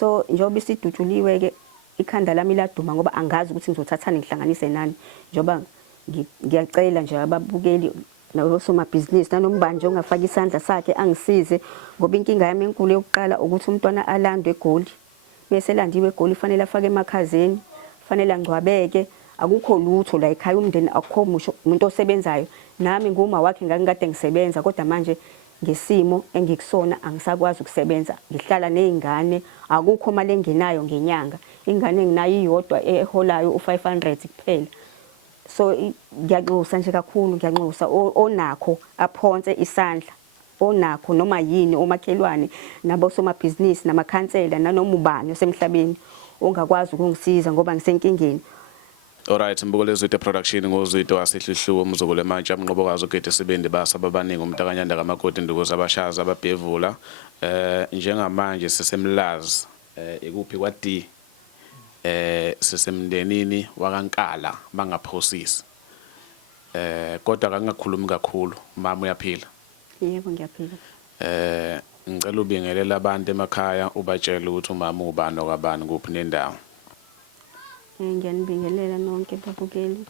So njengoba isidutshuliwe ke ikhanda lami laduma ngoba angazi ukuthi ngizothathani ngihlanganise nani njengoba ngiyacela nje ababukeli nosomabhizinisi nanomba nje ongafaka isandla sakhe angisize ngoba inkinga yami enkulu yokuqala ukuthi umntwana alandwe eGoli bese landiwe eGoli fanele afake emakhazeni fanele angcwabeke akukho lutho la ekhaya umndeni akukho musho umuntu osebenzayo nami nguma wakhe ngakade ngisebenza kodwa manje ngesimo engikusona angisakwazi ukusebenza ngihlala nezingane akukho mali engenayo ngenyanga ingane enginayo iyodwa eholayo u500 kuphela so ngiyanxusa nje kakhulu ngiyanxusa onakho aphonse isandla onakho noma yini omakhelwane nabo somabhizinisi namakhansela nanoma ubani osemhlabeni ongakwazi ukungisiza ngoba ngisenkingeni. Alright, Mbukelo Zwide Production ngoZwide wasehlihluwo umzukulu manje amnqobokazi ugede sebendi basababaningi umntakanyanda kamakoti ndukuza abashaza ababhevula njengamanje sisemlazi ikuphi kwa D sisemndenini wakaNkala bangaphosisi kodwa akangakhulumi kakhulu mama uyaphila. Yebo ngiyaphila. Ngicela ubingelela abantu emakhaya ubatshela ukuthi umama ubani okwabani kuphi nendawo. Ngiyanibingelela nonke babukeli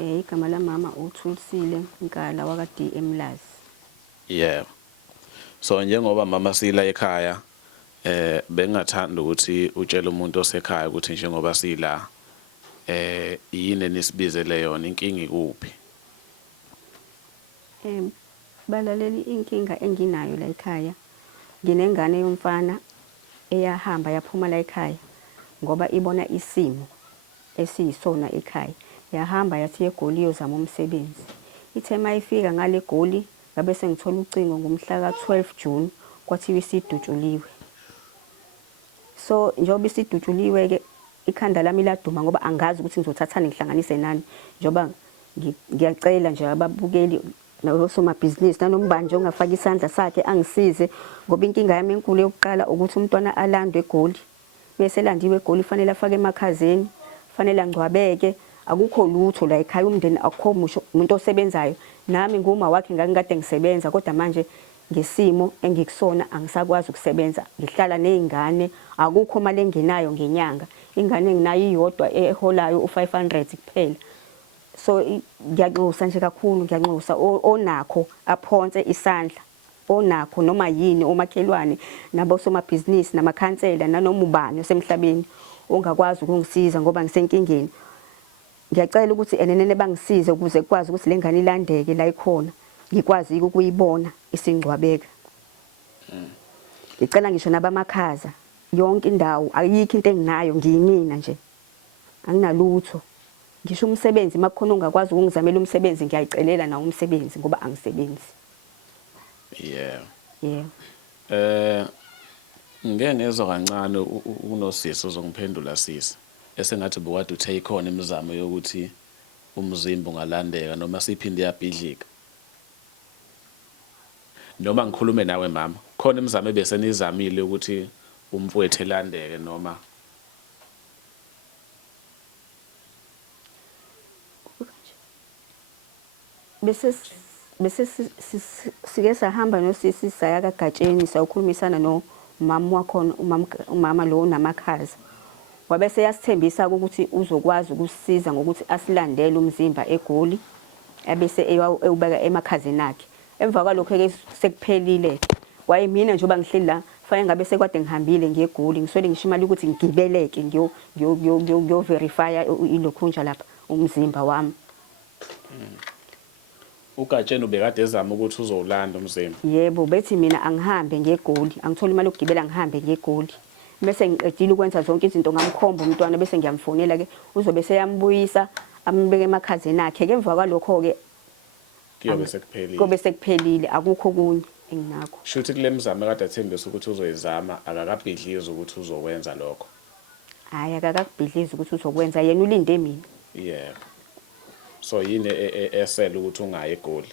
igama la mama uThulisile Nkala waka DM Lazi. Yeah. So njengoba mama sila ekhaya bengathanda ukuthi utshele umuntu osekhaya ukuthi njengoba sila yini nisibizele yona inkinga ikuphi. Balaleli inkinga enginayo la ekhaya nginengane yomfana eyahamba yaphuma la ekhaya ngoba ibona isimo esiyisona ekhaya yahamba yathi eGoli yozama umsebenzi ithe mayifika ngale eGoli ngabe sengithola ucingo ngomhla ka12 June kwathiwa isidutshuliwe. So njengoba isidutshuliwe ke ikhanda lami laduma ngoba angazi ukuthi ngizothathani ngihlanganise nani njengoba ngiyacela nje ababukeli nosomabhizinisi nanomba nje ongafaka isandla sakhe angisize ngoba inkinga yami enkulu yokuqala ukuthi umntwana alandwe eGoli bese landiwe eGoli fanele afake emakhazeni fanele angcwabeke akukho lutho la ekhaya umndeni akukho musho umuntu osebenzayo nami nguma wakhe ngakade ngisebenza kodwa manje ngesimo engikusona angisakwazi ukusebenza ngihlala nezingane akukho mali engenayo ngenyanga ingane enginayo iyodwa eholayo u500 kuphela. So ngiyanxusa nje kakhulu ngiyanxusa onakho aphonse isandla onakho noma yini omakhelwane nabo somabhizinisi namakhansela nanoma ubani osemhlabeni ongakwazi ukungisiza ngoba ngisenkingeni. Ngiyacela ukuthi enenene bangisize ukuze kwazi ukuthi lengane ilandeke la ikhona ngikwazi ukuyibona isingcwabeka. Ngicela ngisho nabamakhaza yonke indawo ayikho into enginayo ngiyimina nje anginalutho ngisho umsebenzi makukhona ongakwazi ukungizamela umsebenzi ngiyayicelela na umsebenzi ngoba angisebenzi. Yeah. Yeah. Ngeke ngezwe kancane unosisi uzongiphendula sisi esengathi bukade uthe ikhona imizamo yokuthi umzimba ungalandeka noma siphinde yabhidlika. Noma ngikhulume nawe mama khona imizamo ebese nizamile ukuthi umfowethu elandeke noma bese sike sahamba nosisi saya kaGatsheni sayokhulumisana nomama wakho umama lo namakhaza wabese yasithembisa ukuthi uzokwazi ukusisiza ngokuthi asilandele umzimba eGoli ebese eyubeka emakhazeni akhe. Emva kwalokho ke sekuphelile wayimina njengoba ngihleli la fanele ngabe sekwade ngihambile ngiyeGoli ngiswele ngisho imali ukuthi ngigibeleke ngiyo verify ilokhunja lapha umzimba wami. uGatsheni ubekade ezama ukuthi uzolanda umzimba. Yebo bethi mina angihambe ngeGoli angithola imali yokugibela ngihambe ngeGoli bese ngiqedile ukwenza zonke izinto ngamkhomba umntwana bese ngiyamfonela ke uzobe seyambuyisa ambeke emakhazeni akhe ke emva kwalokho ke kuyobe sekuphelile akukho kunye enginakho. Shuthi kule mizamo kade athembisa ukuthi uzoyizama akakabhidlizi ukuthi uzokwenza lokho. Hayi akakabhidlizi ukuthi uzokwenza yena ulinde mina. Yeah. So yini esela ukuthi ungaye eGoli?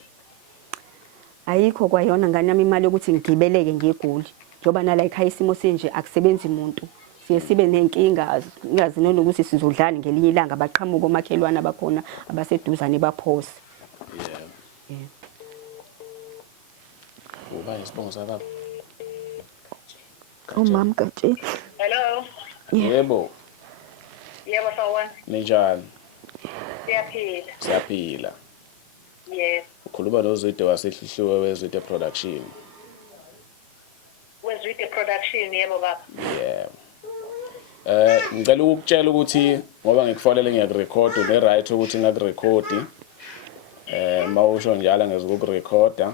Ayikho kwayona ngani yami imali ukuthi ngigibeleke ngeGoli njoba nala ekhaya isimo senje akusebenzi umuntu siye sibe nenkinga ingazi nokuthi sizodlala ngelinye ilanga baqhamuka omakhelwane abakhona abaseduzane baphose. Yeah. Uba isibongo sababa umama Gatsheni. Hello. Yebo, Yebo sawona. ninjani? Siyaphila. Siyaphila. Yes. Ukhuluma noZwide wasehlihliwe weZwide Production. Wezwide production yebo baba. Yebo. Ngicela ukutshela ukuthi ngoba ngikufonele ngiyakurecord une right ukuthi ngakurecord. Mawusho njalo ngezokurecorda.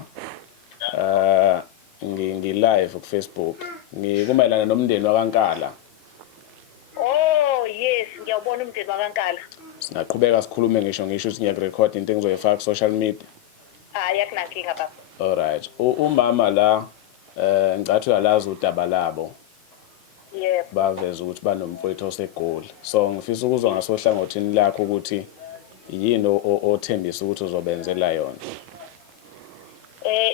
Ngi live ku Facebook. Ngikumayelana nomndeni wakaNkala. Oh yes, ngiyabona umndeni wakaNkala. Singaqhubeka sikhulume ngisho ukuthi ngiyakurecord into engizoyifaka ku social media. Yakunankinga baba. All right. Umama la ngicathi uyalazi udaba labo. Yebo. Baveza ukuthi banomfowethu osegoli. So ngifisa ukuzwa ngasohlangothini lakho ukuthi yini othembisa ukuthi uzobenzela yona.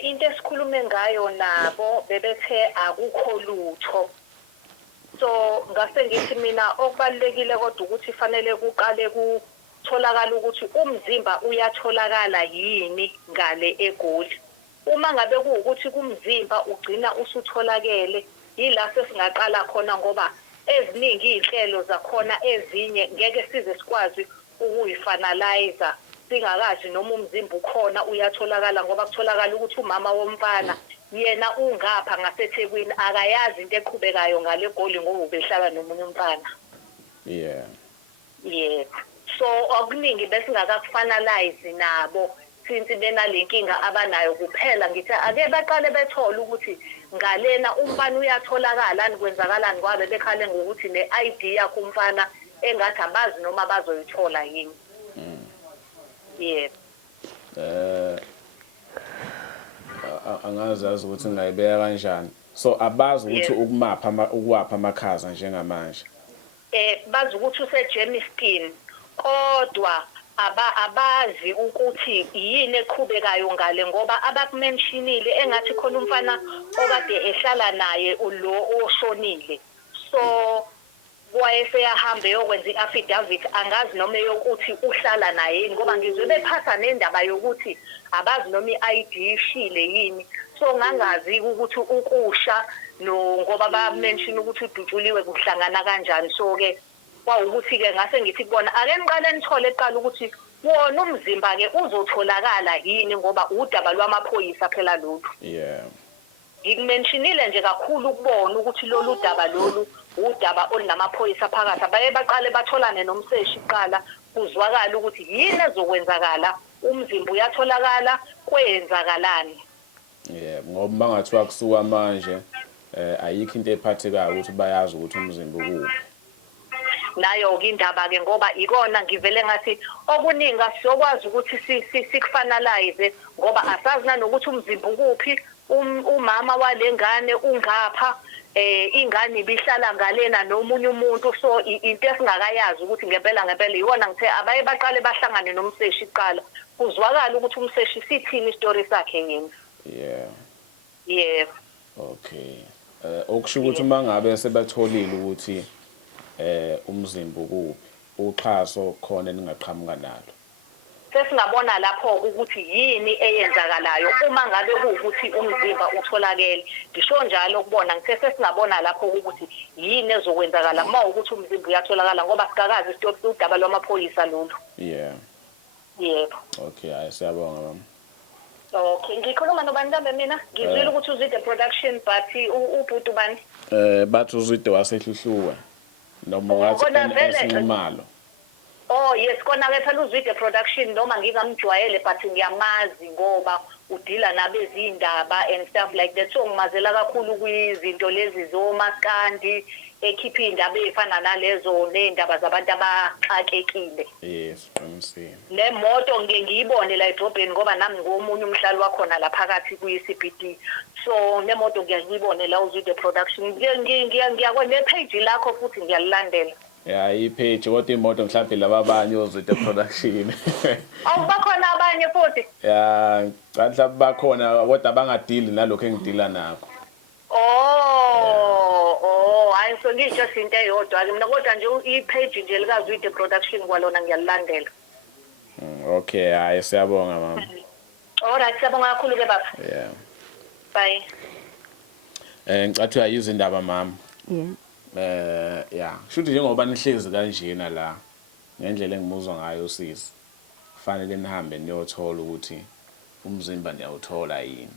Into esikhulume ngayo nabo bebethe akukho lutho. So ngase ngithi mina okubalekile kodwa ukuthi fanele kuqale kutholakala ukuthi umzimba uyatholakala yini ngale egoli. Uma ngabe kuukuthi kumzimba ugcina usutholakele yila sesingaqala khona ngoba eziningi izinhlelo zakhona ezinye ngeke size sikwazi ukuyifinalize singakazi noma umzimba ukhona uyatholakala ngoba kutholakala ukuthi umama womfana yena ungapha ngaseThekwini akayazi into eqhubekayo ngale goli ngoba ubehlala nomunye umfana. Yeah. Yebo. So okuningi besingakakufinalize nabo since benalenkinga abanayo kuphela ngithi ake baqale bethola ukuthi ngalena umfana uyatholakala nikwenzakalani kwabe bekhale ngokuthi ne-ID yakho umfana engathi abazi noma bazoyithola yini. Yebo. Angazazi ukuthi ngayibeka kanjani. So abazi ukuthi ukwapha amakhaza njengamanje. Bazi ukuthi useGermiston kodwa abazi ukuthi yini eqhubekayo ngale ngoba abakumentionile engathi khona umfana okade ehlala naye lo oshonile. So wayeseyahamba yokwenza i-affidavit angazi noma yokuthi uhlala naye ngoba ngizwe bephatha nendaba yokuthi abazi noma i-ID ishile yini. So ngangazi ukuthi ukusha no ngoba ba-mention ukuthi uDutshuliwe kuhlangana kanjani. So ke kwawukuthi ke ngase ngithi kubona ake niqale nithole eqala ukuthi wona umzimba ke uzotholakala yini ngoba udaba lwamaphoyisa phela lolu. Yeah. Ngikumentionile nje kakhulu ukubona ukuthi lolu daba lolu udaba olunamaphoyisa phakathi baye baqale batholane nomseshi iqala kuzwakala ukuthi yini ezokwenzakala umzimba uyatholakala kwenzakalani. Yeah, ngoba bangathiwa kusuka manje ayikho into ephathekayo ukuthi bayazi ukuthi umzimba ukuphi. Nayo ke indaba ke ngoba ikona ngivele ngathi okuningi asiyokwazi ukuthi sikufinalize ngoba asazi nanokuthi umzimba ukuphi umama walengane ungapha ingane ibihlala ngalena nomunye umuntu. So into esingakayazi ukuthi ngempela iwona ngithe abaye baqale bahlangane nomseshi iqala kuzwakala ukuthi umseshi sithini istory sakhe yini. Yeah. Yeah. Okay. Okusho ukuthi uma ngabe sebatholile ukuthi umzimba ukuphi uxhaso khona ningaqhamuka nalo. Sesingabona lapho ukuthi yini eyenzakalayo uma ngabe kuukuthi umzimba utholakele. Ngisho njalo ukubona ngithe sesingabona lapho ukuthi yini ezokwenzakala uma ukuthi umzimba uyatholakala ngoba sikakazi isitophi udaba lwamaphoyisa lolu. Yeah. Yebo. Okay, ayisiyabonga mama. Okay, ngikhuluma nobani kambe mina? Ngizwile ukuthi uzwide production but ubhuti bani? Bathi uzwide wasehluhluwe. Noma ngathi esinqumalo. Oh yes, kona ke phela uzwide production noma ngingamjwayele but ngiyamazi ngoba udila nabezindaba and stuff like that. So ngimazela kakhulu kwizinto lezi zomaskandi ekhipha indaba ezifana nalezo neindaba zabantu abaxakekile. Yes, qinisile. Nemoto ngeke ngiyibone la edrobheni ngoba nami ngomunye umhlali wakhona la phakathi kuyi-CBD. So nemoto ngiyibone la uzwide production. Ngiyakwenza page lakho futhi ngiyalilandela. Yeah, ipage kodwa imoto mhlawumbe laba abanye ozwide production. Bakhona abanye futhi? Yeah, mhlawumbe bakhona kodwa abangadili nalokho engidila nakho. Hayi so ngisho into eyodwa ke mina kodwa nje ipage nje likazwide production kwalona ngiyalilandela. Okay, hayi siyabonga mama. Alright, siyabonga kakhulu ke baba. Yeah. Bye. Ngicathi uyayizwa indaba mama. Yeah. Yeah, shuthi njengoba nihlezi kanjena la ngendlela engimuzwa ngayo sisi. Kufanele nihambe niyothola ukuthi umzimba niyawuthola yini.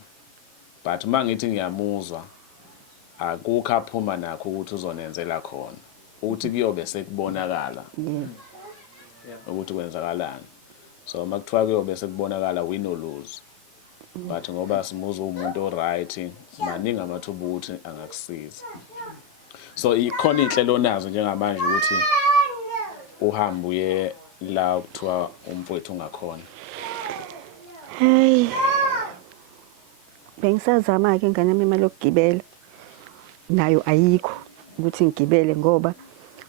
But mangithi ngiyamuzwa akukho aphuma nakho ukuthi uzonenzela khona. Uthi kuyobe sekubonakala. Ukuthi kwenzakalani. So makuthiwa kuyobe sekubonakala win or lose. But ngoba simuzwa umuntu oright maningi amathuba ukuthi angakusiza. So ikhona inhlelo nazo njengamanje ukuthi uhambe uye la kuthiwa umfowethu ungakhona. Hey. Bengisazama ke ingane yami imali yokugibela. Nayo ayikho ukuthi ngigibele ngoba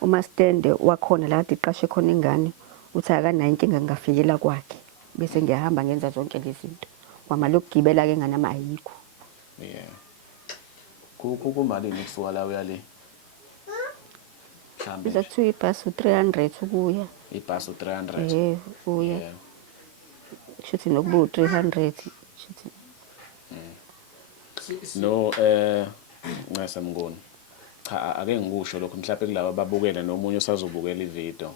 uma stande wakhona la diqashe khona ingane uthi akanayo inkinga ngingafikela kwakhe bese ngiyahamba ngenza zonke lezi zinto. Kwamali yokugibela ke ingane yami ayikho. Yeah. Kumalini kusuka la uya le? Mhlambe. Biza kuthiwa ibhasi u300 ukuya. Ibhasi u300. Uya. Shuthi nokubuya u300 shuthi. No ngasemngoni. Cha ake ngikusho lokho mhlawumbe kulabo ababukela nomunye usazobukela ivideo.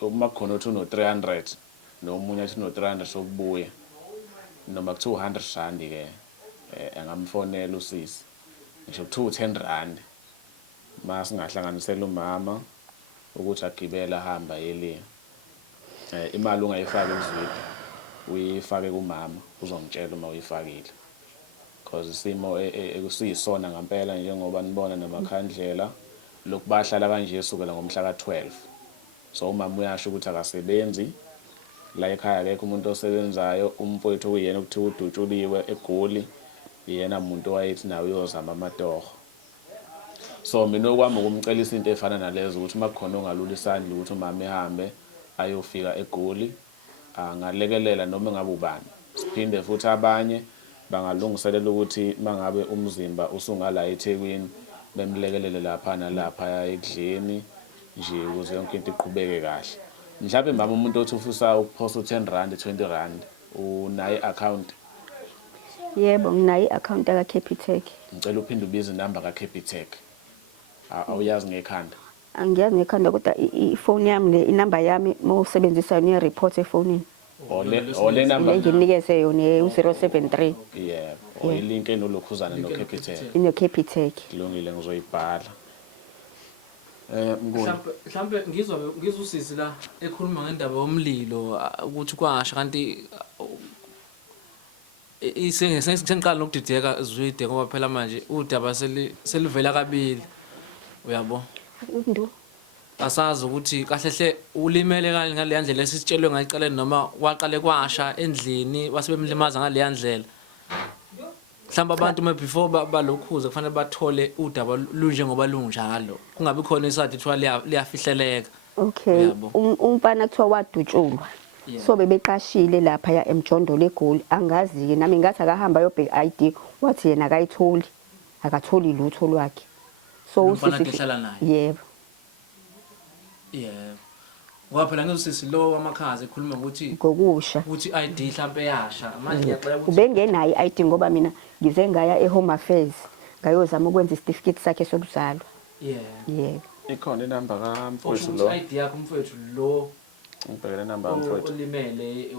Uma khona uthi no 300 nomunye athi no 300 sokubuya noma ku 200 rand ke angamfonela usisi. Ngisho ku 10 rand. Masingahlanganisela umama ukuthi agibela hamba yeli. Imali ungayifaki kuzwidi. Uyifake kumama uzongitshela uma uyifakile. Because isimo ekusiyisona ngempela njengoba nibona namakhandlela lokubahlala kanje esukela ngomhla ka12. So umama uyasho ukuthi akasebenzi la ekhaya akekho umuntu osebenzayo umfowethu uyena ukuthiwa udutshuliwe eGoli yena umuntu wayethi nawe uyozama amatoho. So mina okwami ukumcelisa into efana nalezo ukuthi makukhona ongalula isandla ukuthi umama ehambe ayofika eGoli angalekelela noma ngabe ubani. Siphinde futhi abanye bangalungiselela ukuthi mangabe umzimba usungala eThekwini bemlekelele lapha nalapha ekudleni nje ukuze yonke into iqhubeke kahle. Mhlawumbe mama umuntu othi ufisa ukuphosa u10 rand 20 rand unayi account. Yebo nginayi account ka Capitec. Ngicela uphinde ubize inamba ka Capitec. Awuyazi ngekhanda. Angiyazi ngekhanda kodwa ifone yami le inamba yami mawusebenzisa yona report efonini. Ole number nginikeze yona u073. Yeah, oyilink enolokhuzana no Capitec. Ino Capitec. Kulungile ngizoyibhala. Mhlambe ngizwa usisi la ekhuluma ngendaba yomlilo ukuthi kwasha kanti sengiqala nokudideka zwide ngoba phela manje udaba selivela kabili uyabo Undo asazi ukuthi kahle hle ulimele kanje ngale ndlela esitshelwe ngayiqaleni noma waqale kwasha endlini wasebemlimaza ngale ndlela. Mhlamba abantu before balokhuza kufanele bathole udaba lunje ngoba lunjalo kungabi khona isathi thwa liyafihleleka. Okay umfana kuthiwa wadutshulwa so bebeqashile lapha ya eMjondolo eGoli angazi ke nami ngathi akahamba yobheka ID wathi yena akayitholi akatholi lutho lwakhe. So usisi yebo. Yebo. Ngoba phela ngizosisi lo wamakhazi ekhuluma ukuthi ngokusha ukuthi ID mhlambe yasha manje ngiyaxela ukuthi ubengenayo ID ngoba mina ngize ngaya eHome Affairs ngayozama ukwenza isitifiketi sakhe sokuzalwa. Yebo. Ikhona inamba kamfowethu lo. lo. ID yakho mfowethu lo. Ngibhekele inamba kamfowethu. Ulimele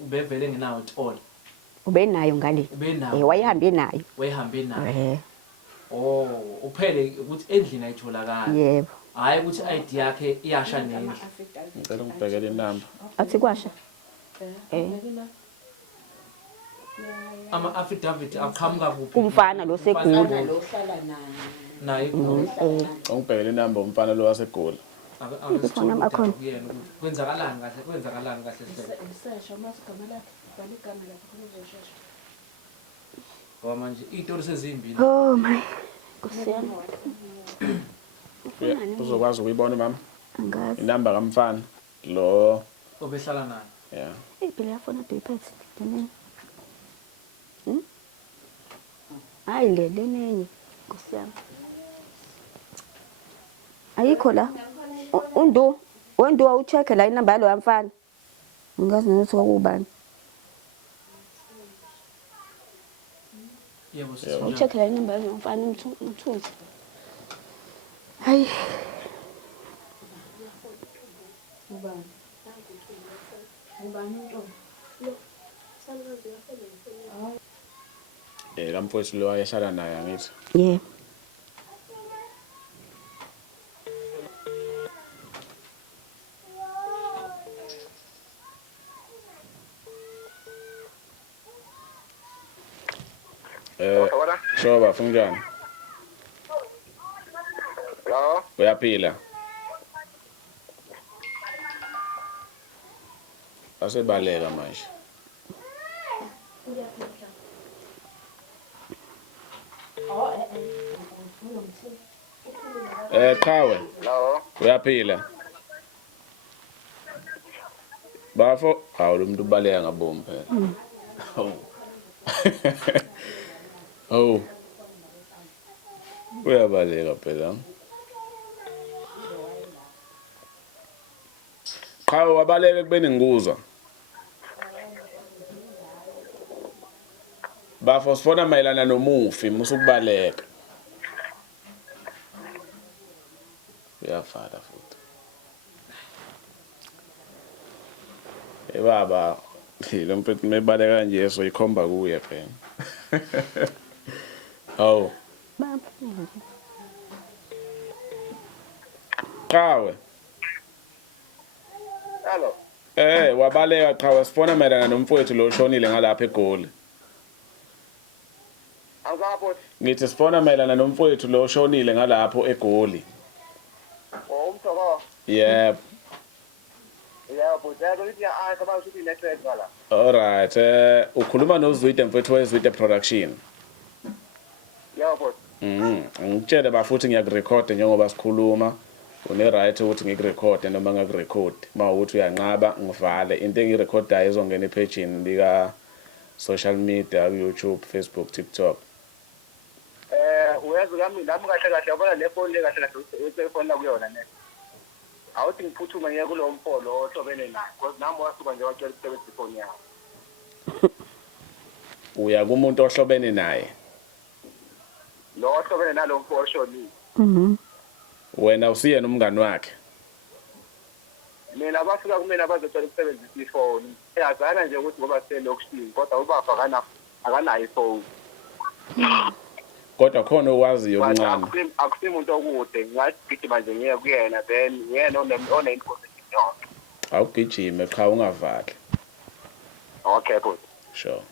ubevele ngenawo all. Ubenayo ngale. Wayehambe nayo. Wayehambe nayo. Uphele ukuthi endlini ayitholakala. Yebo. Hayi ukuthi ID yakhe iyasha nendlu. Ngicela ngibhekele inamba. Athi kwasha. Ama affidavit aqhamuka kuphi? Umfana lo seGoli. Lo hlala naye. Naye. Ngibhekele inamba umfana lo waseGoli. Akufana akhona. Kwenzakalani kahle hle. Isesha masigama lakhe, bhala igama lakhe kuzoshesha. Ngoba manje izitori sezimbili. Oh my. Kusiyami. Uzokwazi ukuyibona mama? Angazi. Inamba kamfana lo Obehlala naye. yeah. Iphela yafona doyiphethe. Hayi le lenenye kusiyami. Ayikho la. Wendo awucheck la inamba yalo yamfana. Ngazi nokuthi kubani. Yebo sisi. Yebo. Ucheck la inamba yomfana umthuzi. Hayi. Ubani? Ubani uNtombi? Salukazi uyasebenzisa. Lamfowethu lo wayehlala naye angithi. Yeah. Shoba funjani? Hello? Uyaphila? Asebaleka manje. Qhawe, Hello? uyaphila? Bafo, hawu lo muntu ubaleka ngabomu phela. Hawu. Hawu. Uyabaleka phela. Qhawe wabaleka ekubeni ngikuzwa. Bafo sifona mayelana nomufi musukubaleka. Uyafada futhi. Baba, lo mfethu mebaleka kanje so ikhomba kuye phela. Hawu. Qhawe. Hello? Wabaleka Qhawe sifona mayelana nomfowethu lo shonile ngalapha eGoli. Angapho Ngithi sifona mayelana nomfowethu lo shonile ngalapho eGoli. umthoko. Yep. Yebo, yebo lithi akaba usuthi network ngala. Alright. Ukhuluma noZwide mfowethu weZwide production. Yebo. Ngitshele bafuthi ngiyakurecord njengoba sikhuluma. Une right ukuthi ngikurecord noma ngakurecord. Mawukuthi uyanqaba ngivale into engirecordayo izongena epageni lika social media ku YouTube, Facebook, TikTok. Uyazi kami nami kahle kahle yabona le phone le kahle kahle ucellphone la kuyona ne. Awuthi ngiphuthuma ngiye kulo mfolo ohlobene naye because nami wasuka nje wacela ukusebenzisa ifone yakho. Uya kumuntu ohlobene naye. Lo ohlobene nalo mfolo oshonile. Wena usiyena umngani wakhe. Mina bafika kumina bazocela ukusebenzisa ifone. Yazana nje ukuthi ngoba selokishini kodwa ubafa akanayo ifone. Kodwa khona owaziyo okuncane. Akusimuntu okude ngigijima nje ngiye kuyena then yena one-information yonke. Awugijime cha ungavali. Okay good. Sure.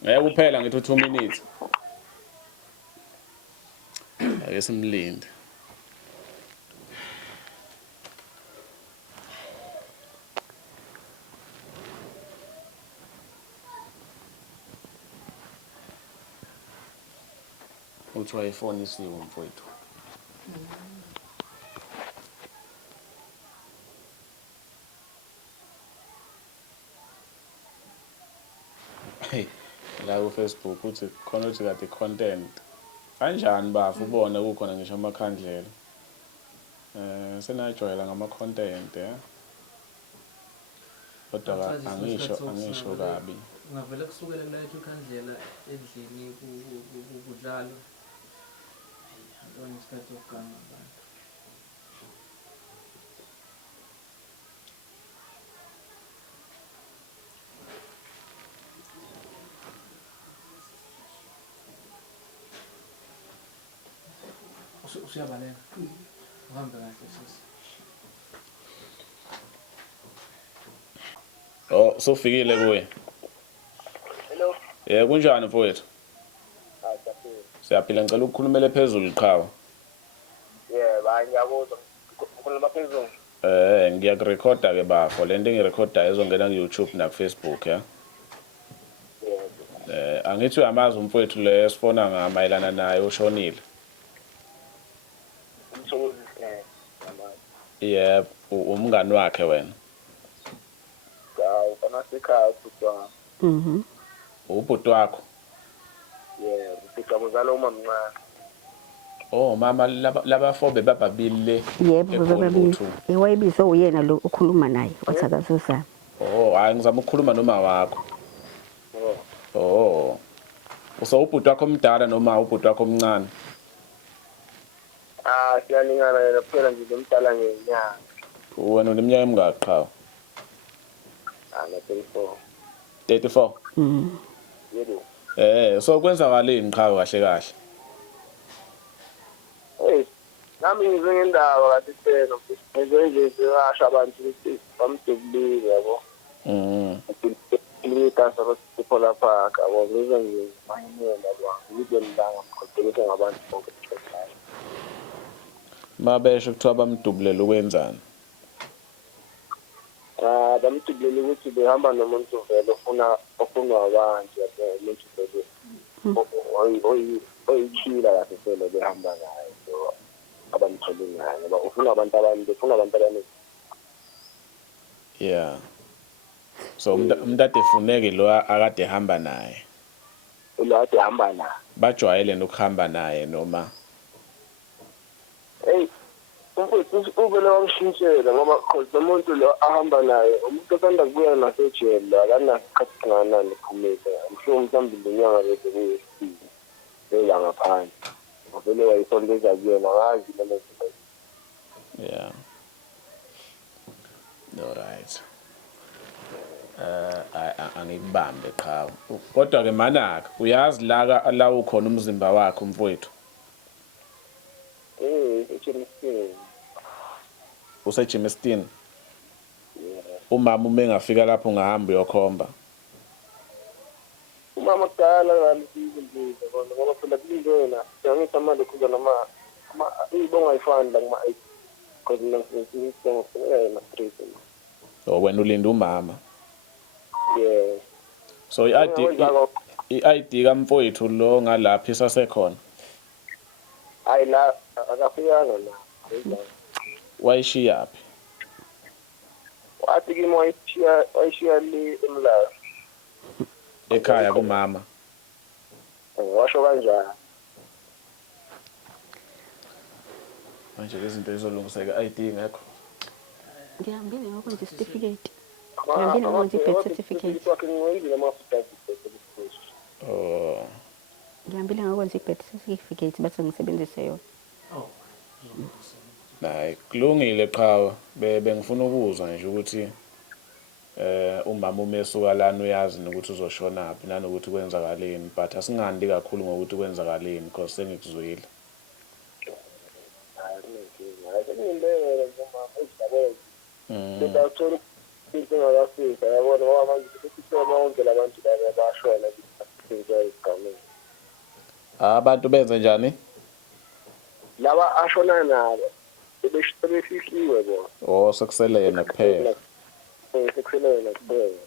Kuphela ngithi 2 minutes. Ake simlinde. Uthiwa ifoni isiwe mfowethu. Hey, la ku Facebook uthi khona uthi kade content. Kanjani bafu ubone kukhona ngisho amakhandlela. Senajwayela ngama content Kodwa angisho kabi. Ungavela kusukela kulayitha ukhandlela endlini kudlalo. Yona isikhathi sokuganga abantu. Usiyabaleka. Uhambe kahle sisi. Oh, sofikile kuwe. Hello. Kunjani mfowethu? Siyaphila ngicela ukukhulumela phezulu Qhawe. Ngiyabuzwa. Ukhuluma phezulu. Ngiyakurecorda ke bafo lento engirecorda izongena ku YouTube na ku Facebook ya. Angithi uyamazi umfowethu le sifona ngamayelana naye ushonile. Yep, umngani wakhe wena. Ufana sekhaya futhi. Ubhuti wakho? Yebo, siqabuzala uma mncane. Oh mama labafobe bababili le. Yebo bababili. Ewayibizo uyena lo ukhuluma naye wathakazisa. Oh, hayi ngizama ukukhuluma noma wakho. Oh. So ubhuti wakho omdala noma ubhuti wakho omncane? Siyaningana yena kuphela nje lomdala ngenyanga. Wena uneminyaka emingaki qhawe? Na-34. 34. Yebo. So kwenzakaleni qhawe kahle kahle? Hey, nami ngizwe ngendaba kathi phela ngizwe nje sewasha abantu ukuthi bamdubulile yabo. Ilikasa basipho lapha yabo ngizwe nje mayinela yabo. Ngizwe ndanga mqoqeleke ngabantu bonke ekhaya. Mabesho kuthiwa bamdubulele ukwenzani? Bamdubulele ukuthi behamba nomuntu vele ofunwa abantu umuntu vele. Oyikhila kahle phela behamba naye. So abamthole naye ngoba ufuna abantu abaningi. Yeah. So umntade efuneke lo akade ehamba naye. Lo ade hamba naye. Bajwayele nokuhamba naye noma? Hey, umfowethu uvele wangishintshela ngoba umuntu lo ahamba naye umuntu osanda kubuya nasejele akanasikhathi kangakanani ephumile. Mhlawumbe inyanga bese kuyisibili bela ngaphandle. Uvele wayisondeza kuyena ngazi noma. Yeah. All right. Angikubambe qhawe. Kodwa ke manaka uyazi la ukhona umzimba wakhe umfowethu? Echemisini. UseJimeston? Umama uma engafika lapho ungahamba uyokhomba? Umama kudala ngalizinto ngoba phela kulingena siyangithi manje kuza noma ibonga ayifani la kuma because ngisengisenga yena street. So wena ulinda umama? Yeah. So i-ID kamfowethu lo ngalapha isasekhona? Hayi la akafikanga la. Wayishiyaphi? Wathi kimi wayishiya le emlayo. Ekhaya kumama? Washo kanjani? Manje lezi zinto izolungiseka ID ngekho? Ngihambile ngokwenza certificate. Ngihambile ngokwenza birth certificate. Oh. Ngihambile ngokwenza birth certificate bathi ngisebenzise yona. Hayi kulungile qhawe bengifuna ukuzwa nje ukuthi umama uma esuka lana uyazi ukuthi uzoshonaphi nanokuthi kwenzakaleni but asingandi kakhulu ngokuthi kwenzakaleni because sengikuzwile. Abantu benze njani? Laba ashona nabo sebefihliwe bona. Oh sekusele yena kuphela. Sekusele yena kuphela.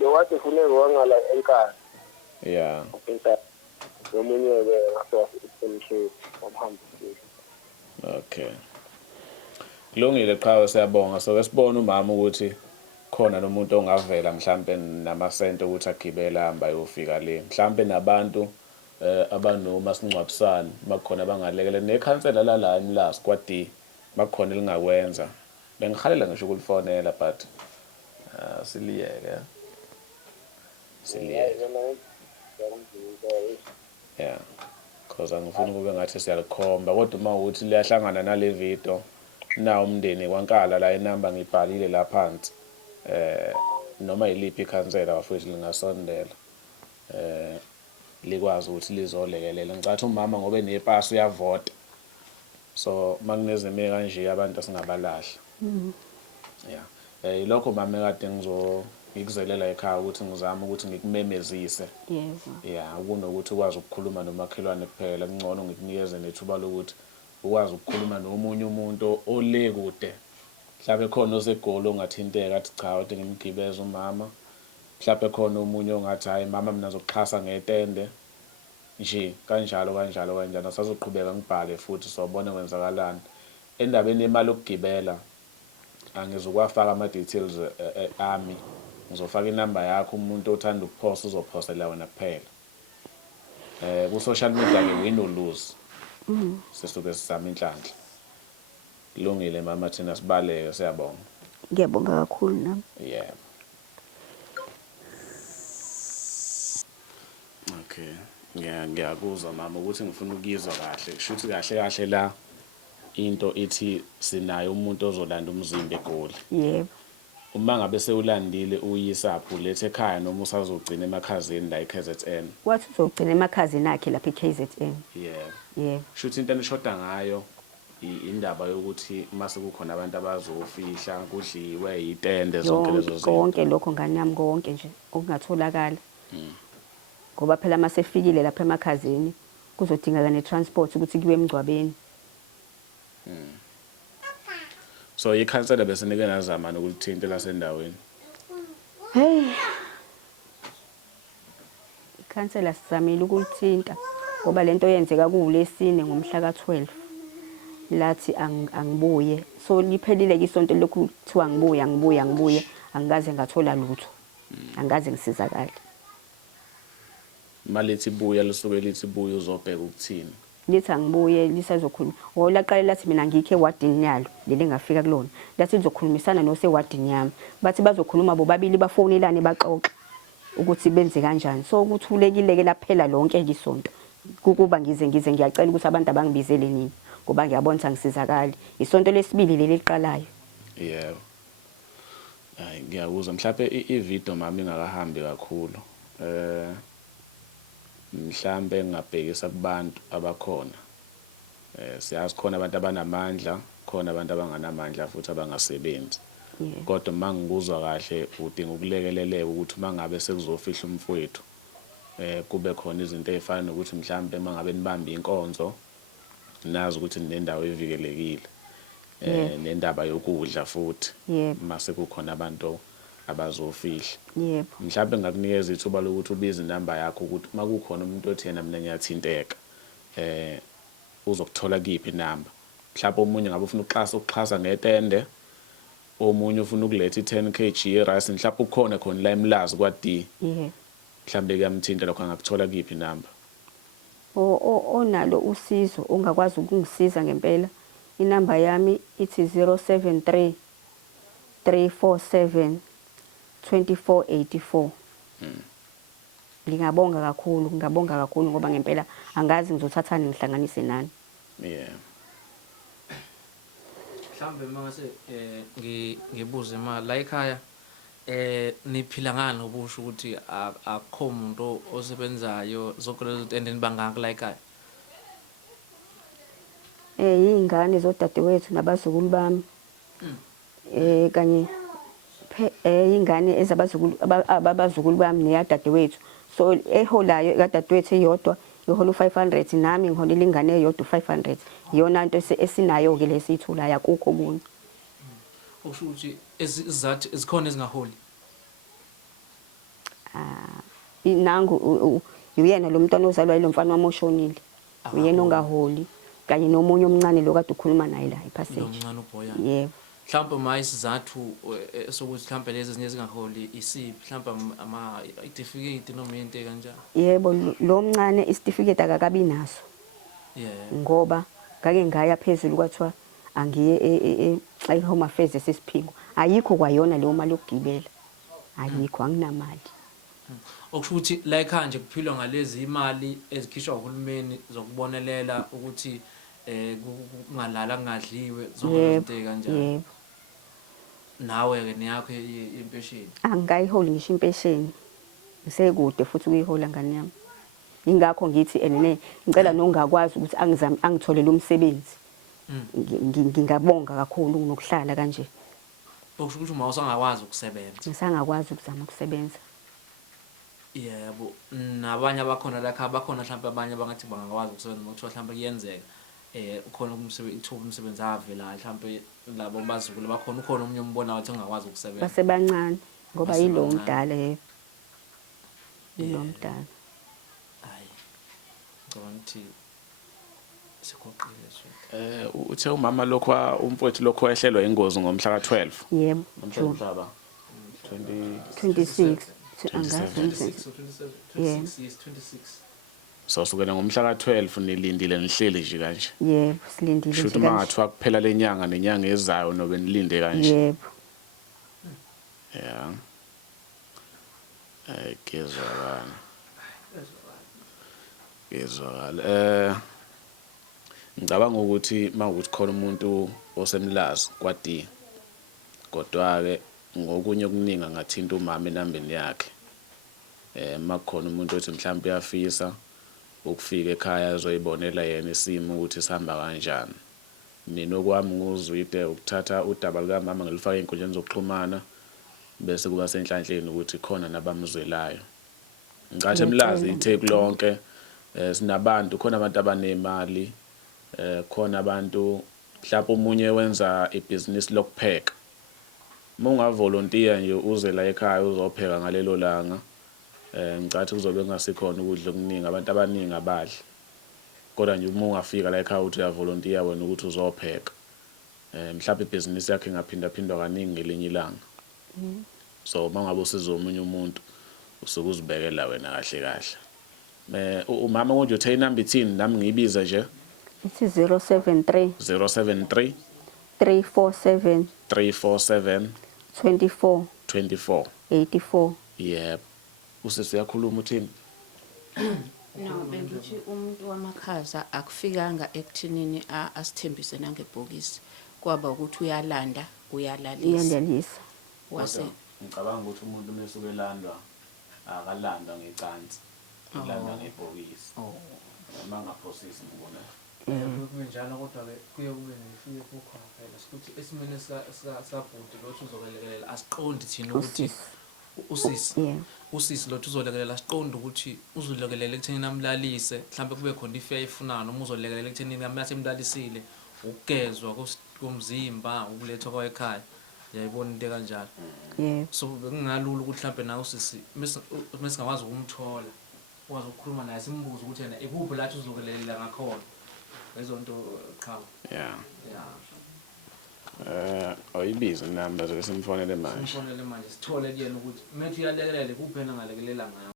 Lo wathi ufune wangala enkani. Yeah. Nomunye ke ngasowasemhlezi wamhambisa. Okay. Kulungile qhawe siyabonga so esibona umama ukuthi khona nomuntu ongavela mhlambe namasente ukuthi agibela hamba ayofika le mhlambe nabantu abanoma singcwabisana makhona bangalekele nekhansela la la squad D makhona elingakwenza bengihalela ngisho ukulifonela but siliyeke yeah because angifuni kube ngathi siyalikhomba kodwa uma ukuthi liyahlangana nale video na umndeni kwankala la inamba ngibhalile la phansi noma iliphi ikhansela bafethu lingasondela likwazi ukuthi lizolekelela ngicathi umama ngoba enepasi uyavota so makunezime kanje abantu asingabalahla yeah ilokho mama kade ngikuzelela ekhaya ukuthi ngizama ukuthi ngikumemezise Yebo. yeah kunokuthi ukwazi ukukhuluma nomakhelwane kuphela ngcono ngikunikeze nethuba lokuthi ukwazi ukukhuluma nomunye umuntu ole kude mhlawumbe khona osegoli ongathinteka athi cha kodwa ngimgibeza umama mhlawumbe khona umunye ongathi hayi mama mina ngizokuxhasa ngetende nje kanjalo asazoqhubeka ngibhale futhi sobona kwenzakalani endabeni imali yokugibela angizokwafaka ama details ami ngizofaka inamba yakho umuntu othanda ukuphosta uzophostela wena kuphela ku social media ke win or lose sisuke sisama inhlanhla kulungile mama thina sibaleke siyabonga Ngiyabonga kakhulu nami. yeah Okay. Ngiyakuzwa mama ukuthi ngifuna ukuyizwa kahle. Kushuthi kahle la into ethi sinayo umuntu ozolanda umzimba eGoli. Yebo. Uma ngabe sewulandile uyisapho lethe ekhaya noma usazogcina emakhazeni la eKZN. Wathi uzogcina emakhazini akhe lapha eKZN. Yebo. Yebo. Kushuthi into enishoda ngayo indaba yokuthi mase kukhona abantu abazofihla kudliwe itende zonke lezo zinto. Konke lokho ngani yami konke nje okungatholakala. Ngoba phela mase efikile lapha emakhazini kuzodingeka netransport ukuthi kuwe emgcwabeni. So ikhansela bese nike nazama nokulithinta lasendaweni. Hey. Ikhansela sizamile ukulithinta ngoba lento yenzeka kuLesine ngomhla ka12. Lathi angibuye. So liphelile ke isonto lokhu kuthiwa ngibuye angikaze ngathola lutho. Angikaze ngisizakala. Malithi buya lisuke lithi buya uzobheka ukuthini. Lithi angibuye lisazokhuluma. Laqala lathi mina ngikhe ewadini yalo leli ngafika kulona. Lathi lizokhulumisana nosewadini yami. Bathi bazokhuluma bobabili bafonelane baxoxa ukuthi benze kanjani. So ukuthulekile ke laphela lonke ke isonto. Kukuba ngize ngiyacela ukuthi abantu abangibizele nini ngoba ngiyabona ukuthi angisizakali. Isonto lesibili leli liqalayo. Yebo. Hayi ngiyakuzwa mhlawumbe ivideo mami ingakahambi kakhulu. Mhlambe ngabhekisa kubantu abakhona. Siyazi khona abantu abanamandla, khona abantu abanganamandla futhi abangasebenzi. Kodwa mangikuzwa kahle udinga ukulekeleleka ukuthi mangabe sekuzofihla umfowethu kube khona izinto ezifana nokuthi mhlambe mangabe nibamba inkonzo nazi ukuthi ninendawo evikelekile. Nendaba yokudla futhi. Mase kukhona abantu abazofihla. Yebo. Mhlawumbe ngakunikeza ithuba lokuthi ubize inamba yakho ukuthi makukhona umuntu othi yena mina ngiyathinteka uzokuthola kiphi inamba. Mhlawumbe omunye ngabe ufuna ukuxhasa ngetende, omunye ufuna ukuletha i10 kg rice mhlawumbe ukhona khona la eMlazi kwaD. Mhlawumbe kuyamthinta lokho angakuthola kiphi inamba. Onalo usizo ongakwazi ukungisiza ngempela. Inamba yami ithi 073 347 2484. Ngingabonga kakhulu ngoba ngempela angazi ngizothathani ngihlanganise nani. Mhlambe mase ngibuze imali la ekhaya niphila ngani ngobusho ukuthi akukho umuntu osebenzayo zonke lezo zinto nibangaka la ekhaya. Izingane zodadewethu nabazukulu bami. Kanye ingane ezabazukulu abazukulu bami neyadadewethu. So eholayo kadadewethu eyodwa ihola u500 nami ngiholela ingane eyodwa u500. Iyona into esinayo ke lesithulayo akukho okunye. Okusho ukuthi izathu ezikhona ezingaholi. Nangu uyena lo mntwana ozalwa yilo mfana wamoshonile. Uyena ongaholi kanye nomunye omncane lo kade ukhuluma naye la ePassage. Omncane uBhoyana. Yebo. Mhlawumbemayisizathu sokuthi mhlawumbe lezi ezinye ezingaholi isiphi mhlawumbe ama certificate noma into kanjani. Yebo lo mncane isitifiketi akakabi naso. Ngoba ngake ngaya phezulu kwathiwa angiye eHome Affairs esesiphingo. Ayikho kwayona leyo mali yokugibela. Ayikho anginamali. Okusho ukuthi la ekhaya nje kuphilwa ngalezi imali ezikhishwa uhulumeni zokubonelela ukuthi kungalala kungadliwe zonke izinto kanjani. Yebo. Nawe ke niyakho impesheni. Angikayiholi ngisho impesheni. Ngisekude futhi ukuyihola ngani yami. Ingakho ngithi ngicela nongakwazi ukuthi angitholele umsebenzi. Ngingabonga kakhulu ngokuhlala kanje. Okusho ukuthi uma usangakwazi ukusebenza. Ngisangakwazi ukuzama ukusebenza. Yebo, nabanye abakhona la ekhaya bakhona mhlawumbe abanye abangathi bangakwazi ukusebenza ngokuthiwa mhlawumbe kuyenzeka ukhona umsebenzi avela mhlawumbe labo bazukulu bakhona ukhona umunye umbona wathi ungakwazi ukusebenza. Basebancane ngoba yilo mdala yebo. Yilo mdala. Hayi. Ngicabanga ukuthi sikhoqile nje. Uthe umama lokho umfowethu lokho ehlelwa ingozi ngomhla ka12. Yebo. Mhlaba 26. 26. So sukela ngomhla ka12 nilindile nihleli nje kanje. Yebo, silindile nje kanje. Shuthi mangathiwa kuphela lenyanga nenyanga ezayo nobe nilinde kanje. Yebo. Yeah. Kezwakala. Ngizwakala. Ngicabanga ukuthi mawukuthi khona umuntu osemlazi kwadi. Kodwa ke ngokunye okuningi angathinta umama enambeni yakhe. Makukhona umuntu othi mhlawumbe uyafisa ukufika ekhaya azoyibonela yena isimo ukuthi sihamba kanjani. Mina okwami nguzwide ukuthatha udaba lukamama ngilifaka einkundleni zokuxhumana bese kuba senhlanhleni ukuthi khona nabamzwelayo. Ngicathi emlazi ithe lonke sinabantu khona abantu abanemali khona abantu mhlawumbe umunye wenza ibhizinisi lokupheka. Uma ungavolontiya nje uze la ekhaya uzopheka ngalelo langa ngicathi kuzobe kungasikhona ukudla okuningi abantu abaningi abadli. Kodwa nje uma ungafika la ekhaya uthi uyavolontiya wena ukuthi uzopheka mhlawumbe ibhizinisi yakhe ingaphinda kaningi ngelinye ilanga. So mangabe usiza omunye umuntu usuke uzibekela wena kahle kahle. Umama konje uthe inamba ithini nami ngiyibiza nje Ithi 073 073 347 347 24 24. 84. Yep. Usisi yakhuluma uthini? No, bengithi umuntu wamakhaza akufikanga ekuthinini asithembise nangebhokisi. Kwaba ukuthi uyalanda, uyalalisa. Iyalalisa. Wase Ngicabanga ukuthi umuntu mesuke landwa akalanda ngecansi. Ulanda ngebhokisi. Mangaphosisi ngibona. Kube njalo kodwa ke kuye kube nefike kukhona phela ukuthi esimene sabhuti lothi uzokwelekelela asiqondi thina ukuthi usisi lothi uzolekelela asiqondi ukuthi uzolekelela ekutheni namlalise mhlawumbe kube khona ife ayifunayo noma uzolekelela ekutheni namlasemlalisile ukugezwa komzimba ukulethwa kwaekhaya yayibona into kanjalo. So bekungalula ukuthi mhlawumbe nawe usisi mesingakwazi ukumthola ukwazi ukukhuluma naye simbuze ukuthi yena ikuphi lathi uzokelelela ngakhona. Ezonto cha. Yeah. Ayibiza inamba zokusimfonele manje. Simfonele manje sithole kuyena ukuthi methi uyalekelela kuphela ngalekelela ngayo.